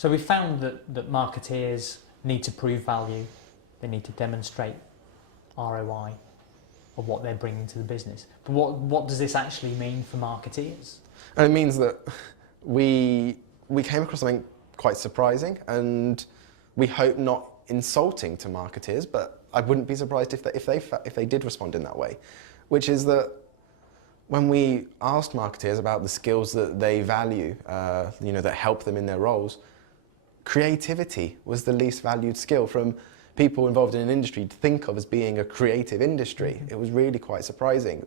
So we found that marketeers need to prove value, they need to demonstrate ROI of what they're bringing to the business. But what does this actually mean for marketeers? And it means that we came across something quite surprising, and we hope not insulting to marketeers, but I wouldn't be surprised if they did respond in that way, which is that when we asked marketeers about the skills that they value, that help them in their roles, creativity was the least valued skill from people involved in an industry to think of as being a creative industry. It was really quite surprising.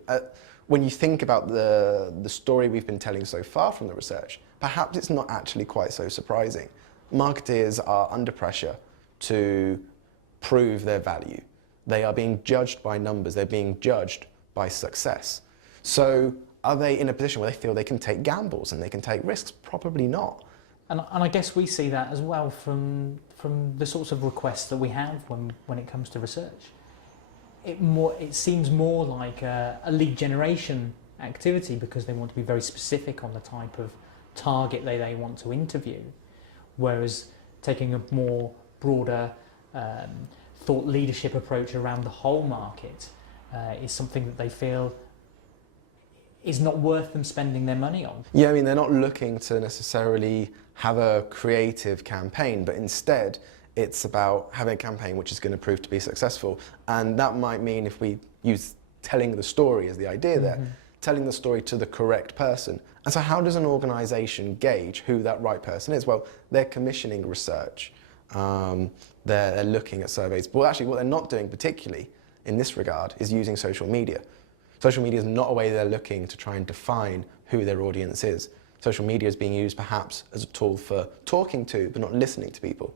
When you think about the story we've been telling so far from the research, perhaps it's not actually quite so surprising. Marketeers are under pressure to prove their value. They are being judged by numbers, they're being judged by success. So are they in a position where they feel they can take gambles and they can take risks? Probably not. And I guess we see that as well from the sorts of requests that we have when it comes to research. It seems more like a lead generation activity because they want to be very specific on the type of target they want to interview, whereas taking a more broader thought leadership approach around the whole market is something that they feel is not worth them spending their money on. Yeah, I mean, they're not looking to necessarily have a creative campaign, but instead it's about having a campaign which is going to prove to be successful. And that might mean, if we use telling the story as the idea there, telling the story to the correct person. And so how does an organisation gauge who that right person is? Well, they're commissioning research. They're looking at surveys. But actually what they're not doing particularly in this regard is using social media. Social media is not a way they're looking to try and define who their audience is. Social media is being used perhaps as a tool for talking to, but not listening to people.